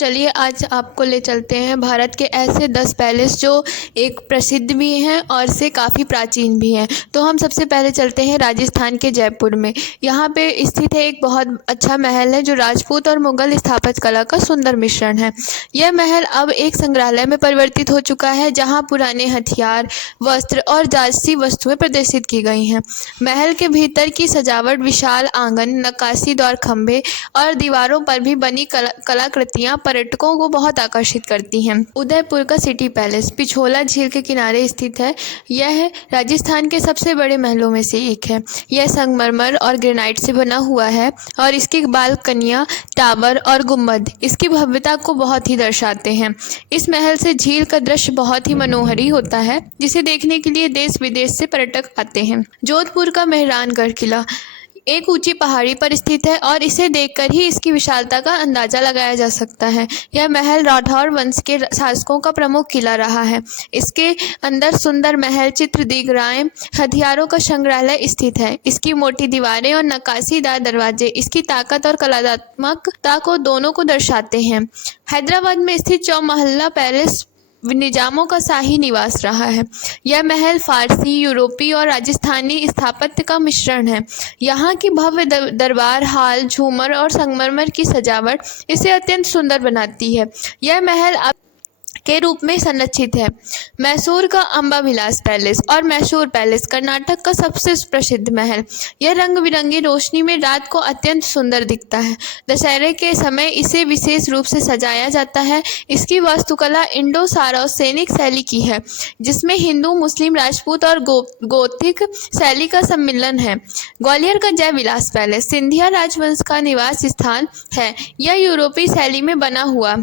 चलिए आज आपको ले चलते हैं भारत के ऐसे 10 पैलेस जो एक प्रसिद्ध भी हैं और से काफ़ी प्राचीन भी हैं। तो हम सबसे पहले चलते हैं राजस्थान के जयपुर में। यहाँ पे स्थित है एक बहुत अच्छा महल है जो राजपूत और मुगल स्थापत्य कला का सुंदर मिश्रण है। यह महल अब एक संग्रहालय में परिवर्तित हो चुका है जहाँ पुराने हथियार, वस्त्र और जासूसी वस्तुएं प्रदर्शित की गई हैं। महल के भीतर की सजावट, विशाल आंगन, नक्काशीदार खंभे और दीवारों पर भी बनी कलाकृतियां पर्यटकों को बहुत आकर्षित करती हैं। उदयपुर का सिटी पैलेस पिछोला झील के किनारे स्थित है। यह राजस्थान के सबसे बड़े महलों में से एक है। यह संगमरमर और ग्रेनाइट से बना हुआ है और इसकी बालकनियां, टावर और गुंबद इसकी भव्यता को बहुत ही दर्शाते हैं। इस महल से झील का दृश्य बहुत ही मनोहरी होता है जिसे देखने के लिए देश विदेश से पर्यटक आते हैं। जोधपुर का मेहरानगढ़ किला एक ऊंची पहाड़ी पर स्थित है और इसे देखकर ही इसकी विशालता का अंदाजा लगाया जा सकता है। यह महल राठौर वंश के शासकों का प्रमुख किला रहा है। इसके अंदर सुंदर महल, चित्र दिगराएं, हथियारों का संग्रहालय स्थित है। इसकी मोटी दीवारें और नक्काशीदार दरवाजे इसकी ताकत और कलात्मकता को दोनों को दर्शाते हैं। हैदराबाद में स्थित चौमहल्ला पैलेस निजामों का शाही निवास रहा है। यह महल फारसी, यूरोपीय और राजस्थानी स्थापत्य का मिश्रण है। यहाँ की भव्य दरबार हाल, झूमर और संगमरमर की सजावट इसे अत्यंत सुंदर बनाती है। यह महल के रूप में संरक्षित है। मैसूर का अंबाविलास पैलेस और मैसूर पैलेस कर्नाटक का सबसे प्रसिद्ध महल। यह रंग बिरंगी रोशनी में रात को अत्यंत सुंदर दिखता है। दशहरे के समय इसे विशेष रूप से सजाया जाता है। इसकी वास्तुकला इंडो सारासेनिक शैली की है जिसमें हिंदू, मुस्लिम, राजपूत और गोथिक शैली का सम्मिलन है। ग्वालियर का जय विलास पैलेस सिंधिया राजवंश का निवास स्थान है। यह यूरोपीय शैली में बना हुआ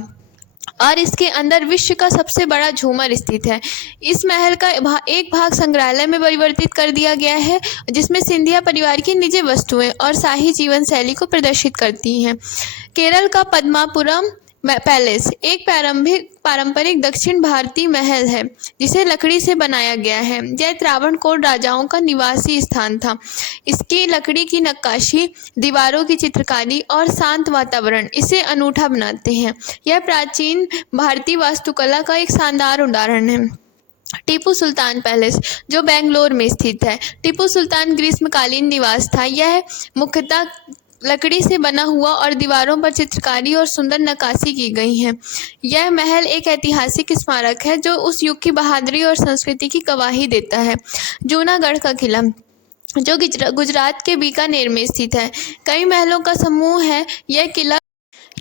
और इसके अंदर विश्व का सबसे बड़ा झूमर स्थित है। इस महल का एक भाग संग्रहालय में परिवर्तित कर दिया गया है जिसमें सिंधिया परिवार की निजी वस्तुएं और शाही जीवन शैली को प्रदर्शित करती हैं। केरल का पद्मापुरम पैलेस एक पारंपरिक दक्षिण भारतीय महल है जिसे लकड़ी से बनाया गया है। यह त्रावणकोर राजाओं का निवासी स्थान था। इसकी लकड़ी की नक्काशी, दीवारों की चित्रकारी और शांत वातावरण इसे अनूठा बनाते हैं। यह प्राचीन भारतीय वास्तुकला का एक शानदार उदाहरण है। टीपू सुल्तान पैलेस जो बेंगलोर में स्थित है। टीपू सुल्तान ग्रीष्मकालीन निवास था। यह मुख्यतः लकड़ी से बना हुआ और दीवारों पर चित्रकारी और सुंदर नक्काशी की गई है। यह महल एक ऐतिहासिक स्मारक है जो उस युग की बहादुरी और संस्कृति की गवाही देता है। जूनागढ़ का किला जो गुजरात के बीकानेर में स्थित है, कई महलों का समूह है।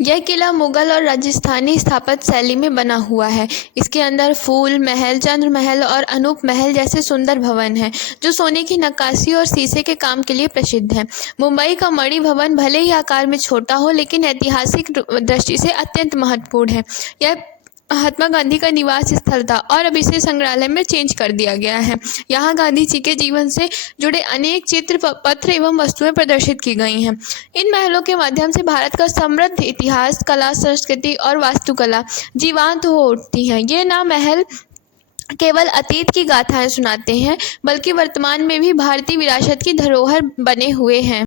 यह किला मुगल और राजस्थानी स्थापत्य शैली में बना हुआ है। इसके अंदर फूल महल, चंद्र महल और अनूप महल जैसे सुंदर भवन हैं जो सोने की नक्काशी और शीशे के काम के लिए प्रसिद्ध है। मुंबई का मणि भवन भले ही आकार में छोटा हो लेकिन ऐतिहासिक दृष्टि से अत्यंत महत्वपूर्ण है। यह महात्मा गांधी का निवास स्थल था और अब इसे संग्रहालय में चेंज कर दिया गया है। यहाँ गांधी जी के जीवन से जुड़े अनेक चित्र, पत्र एवं वस्तुएं प्रदर्शित की गई हैं। इन महलों के माध्यम से भारत का समृद्ध इतिहास, कला, संस्कृति और वास्तुकला जीवंत हो उठती है। ये ना महल केवल अतीत की गाथाएं सुनाते हैं बल्कि वर्तमान में भी भारतीय विरासत की धरोहर बने हुए हैं।